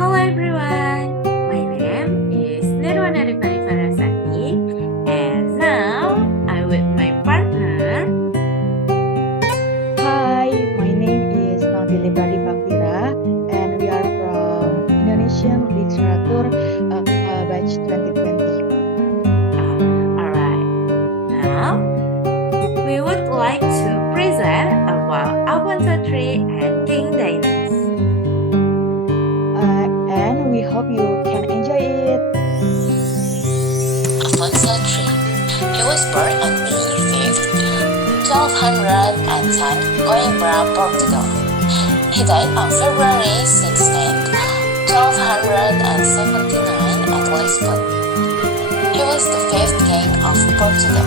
Hello everyone, my name is Nirwana Rifani Farasati, and now I'm with my partner. Hi, my name is Nafili Pradiva, and we are from Indonesian Literature batch 2020. Alright, now we would like to present about Afonso III and King Dinis. And we hope you can enjoy it. Afonso III. He was born on May 5th, 1210, Coimbra, Portugal. He died on February 16th, 1279 at Lisbon. He was the fifth king of Portugal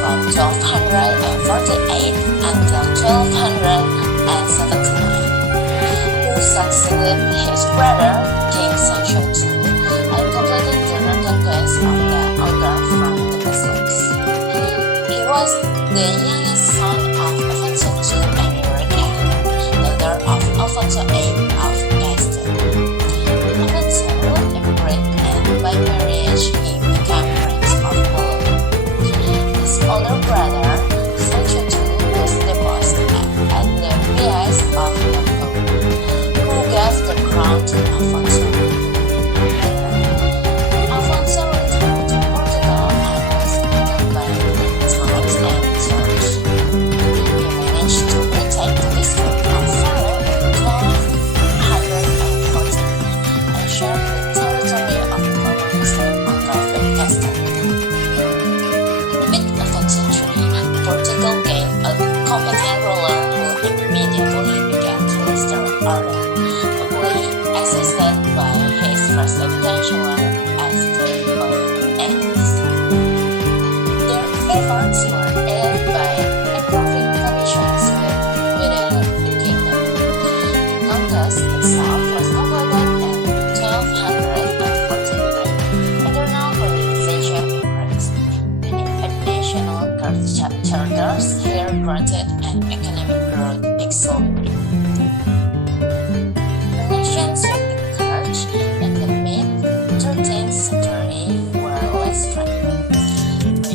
from 1248 until 1279, who succeeded his brother, King Sancho II, and completed the reconquest of the Agdira from the Muslims. He was the youngest son of Afonso II and Nirwana, daughter of Afonso VIII of Castile. Afonso immigrated, and by marriage he became Prince of Poland. His older brother, Sancho II, was deposed at the behest of Nafili, who gave the crown to Afonso. Afonso returned to Portugal and was accompanied times and church. He managed to retake the district of Faro in 1214 and shared the territory of the colonizer on Rifani Castle. With Afonso III, Portugal gained a competent ruler who immediately began to restore order, ably assisted by his first chancellor as the Dinis. Their efforts were aided by improving conditions within the kingdom. The conquest itself was completed in 1243, internal colonization increased, and additional charters here granted and economic growth accelerated. Relations with the church in the mid-13th century were less friendly.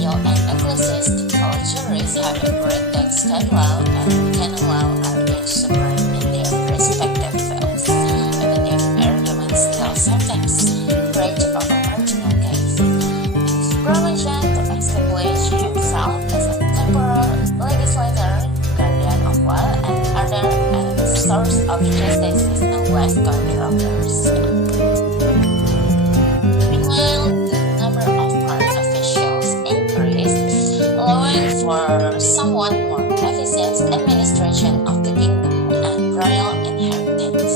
Royal and ecclesiastical juries have agreed that state law and canon law are each supreme in their respective fields, even if arguments still sometimes rage over marginal case. His promotion to establish himself as a temporal legislator, guardian of law and order, and source of justice is no less controversial. Meanwhile, the number of court officials increased, allowing for somewhat more efficient administration of the kingdom and royal inheritance.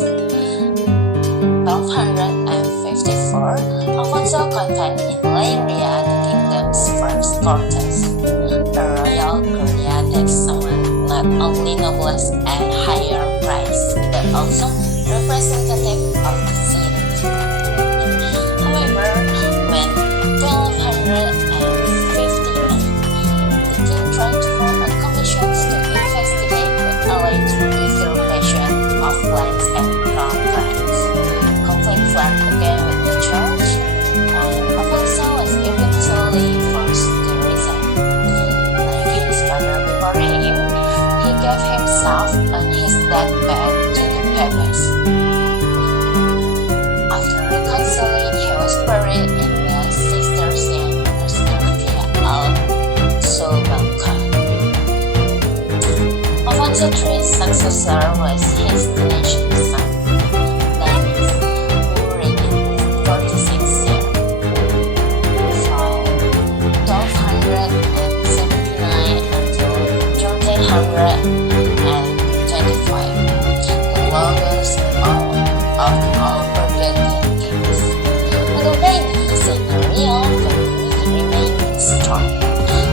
1254, Afonso contained in Leiria the kingdom's first cortes, a royal curia that summoned not only nobles and higher ranks, but also representatives of the city. However, when 1258, the king tried to form a commission to investigate the alleged usurpation of lands and crown lands. Conflict flared again with the church, and Afonso was eventually forced to resign. Leaving his father before him, he gave himself on his deathbed to the papacy. After reconciling, he was buried in the Cistercian monastery al-Sulbankan. Afonso III's successor was his teenage son, Dinis, who reigned 46 years. From 1279 until 1325, the longest of all Burgundian kings. Although Dinis in a real family remained strong,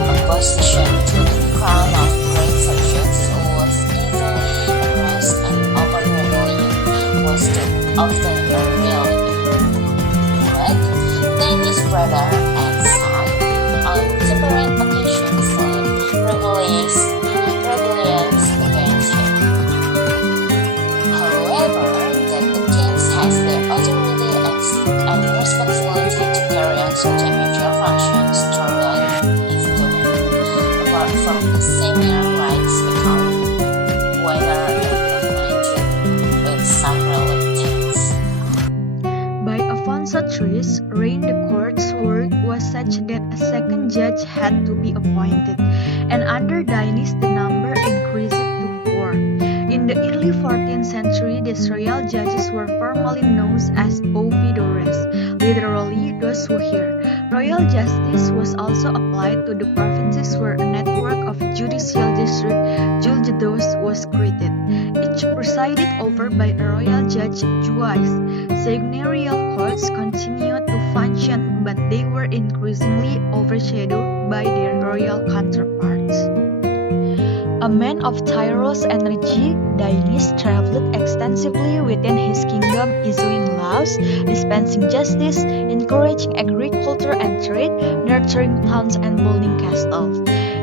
opposition to the crown of Great Saxons was easily aroused, and open rebellion was too often a reality. But Dinis' brother and son on separate occasions led rebellions against him. However, that the kings has the authority responsibility to carry out certain major functions throughout his domain, apart from the senior rights become wider and magnitude with some reluctance. By Afonso III's reign, the court's work was such that a second judge had to be appointed, and under Dinis the number increased to 4. In the early 14th century, these royal judges were formally known as ouvidores, literally those who hear. Royal justice was also applied to the provinces where a network of judicial districts, julgados, was created, each presided over by a royal judge juiz. Seigneurial courts continued to function, but they were increasingly overshadowed by their royal counterparts. A man of tireless energy, Dinis traveled extensively within his kingdom, issuing laws, dispensing justice, encouraging agriculture and trade, nurturing towns and building castles.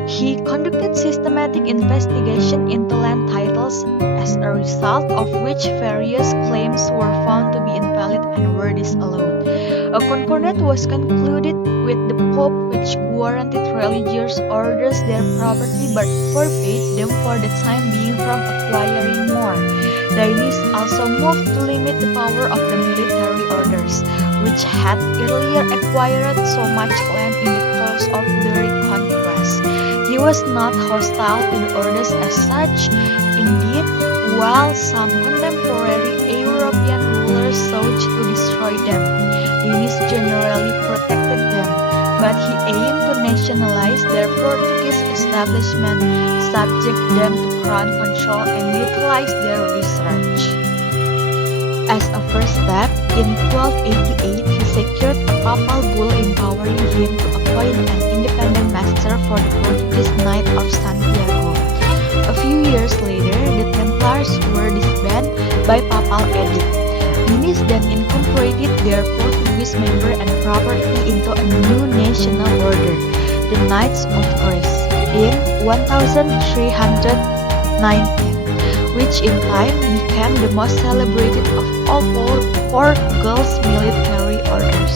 He conducted systematic investigation into land titles, as a result of which various claims were found to be invalid and were disallowed. A concordat was concluded with the Pope which guaranteed religious orders their property but forbade them for the time being from acquiring more. Dinis also moved to limit the power of the military orders, which had earlier acquired so much land in the course of their reconquest. He was not hostile to the orders as such. Indeed, while some contemporary European rulers sought to destroy them, Dinis generally protected them, but he aimed to nationalize their Portugis establishment, subject them to crown control, and utilize their research. As a first step, in 1288 he secured a papal bull empowering him to appoint an independent master for the Portuguese Knight of Santiago. A few years later, the Templars were disbanded by papal edict. Dinis then incorporated their Portuguese member and property into a new national order, the Knights of Christ, in 1319, which in time became the most celebrated of all Portugal's military orders.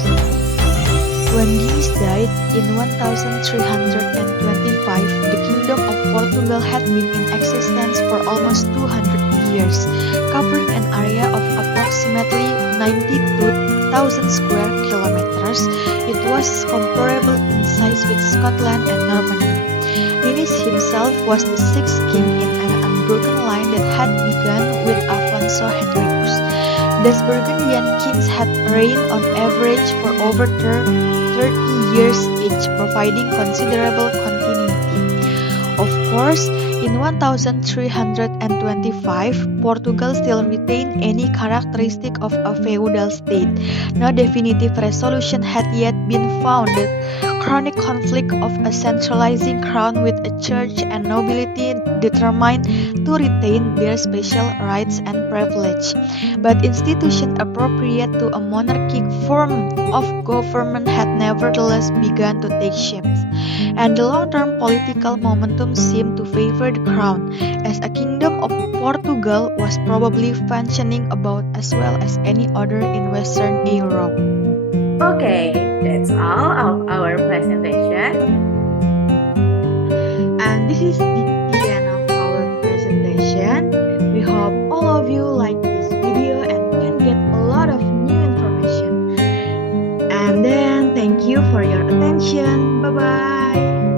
When Dinis died in 1325, the Kingdom of Portugal had been in existence for almost 200 years, covering an area of approximately 92,000 square kilometers. It was comparable in size with Scotland and Normandy. Dinis himself was the sixth king in an unbroken line that had begun with Afonso Henricus. These Burgundian kings had reigned on average for over 30 years each, providing considerable continuity. Of course, in 1325, Portugal still retained any characteristic of a feudal state. No definitive resolution had yet been found. The chronic conflict of a centralizing crown with a church and nobility determined to retain their special rights and privilege. But institutions appropriate to a monarchic form of government had nevertheless begun to take shape, and the long-term political momentum seemed to favor the crown, as a kingdom of Portugal was probably functioning about as well as any other in Western Europe. Okay, that's all of our presentation. And this is the end of our presentation. We hope all of you like this video and can get a lot of new information. And then thank you for your attention. Bye bye.